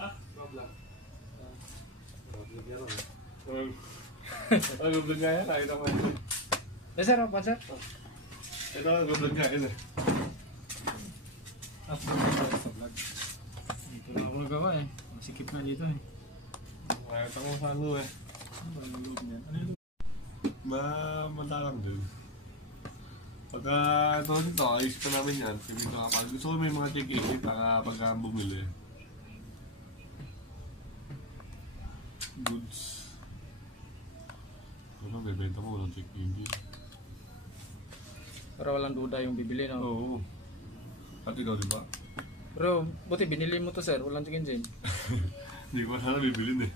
Ha? Vlog. Vlog yan ron. Ang vlog nga yan, nakita ko yan. Eh sir, apa sir? Ito ang vlog nga yan eh. Ito na ako nagawa eh. Masikip na dito eh. Nakita ko sa ano eh. Ano ang loob niyan? Ano yung loob? Madalang din. Pagka ito dito, ayos pa namin yan. Kasi dito kapag gusto ko may mga check-in para pagka bumili. Goods. Ano, bebenta mo ng check-in dito. Para walang duda yung bibili no? Oo. At ikaw diba? Bro, buti binili mo to sir, walang chicken dyan. Hindi ko sana bibilin eh.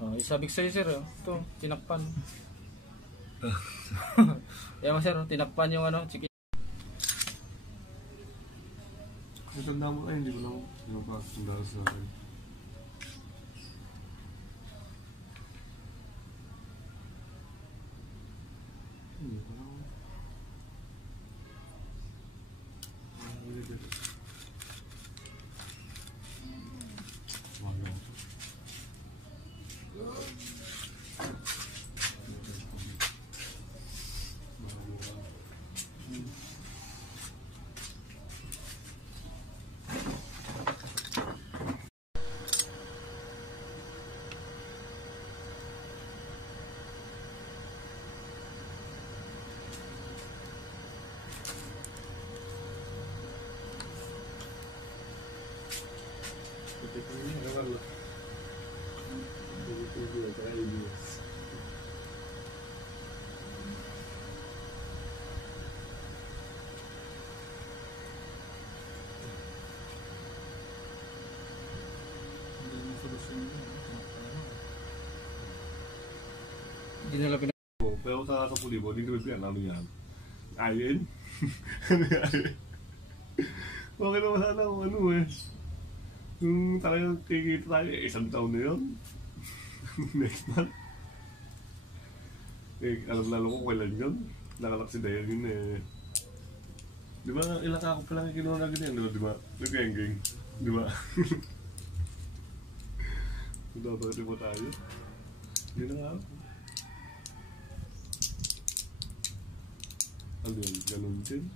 Oh, isabik sa'yo sir, oh. Ito, tinakpan. Yan mo sir, tinakpan yung ano, chicken. Natanda mo ay, hindi ko lang. Hindi ko pa sandaras natin. Hindi ko lang. Wala. Hindi nila pinag... Pero sa pulibo, hindi ko pinag ano yan. Ayin? Ano yan? Okay naman sana kung ano eh. Yung talagang kikita tayo, isang taon na yun. Next month. Eh, alam ko kailan yun. Nakalaksidayan yun eh. Di ba ilang ako pa lang kinuha na ganyan, di ba? Nag-geng-geng. Di ba? Nagdabagay ba tayo? Yun na nga ako. Ano yun? Ganun din?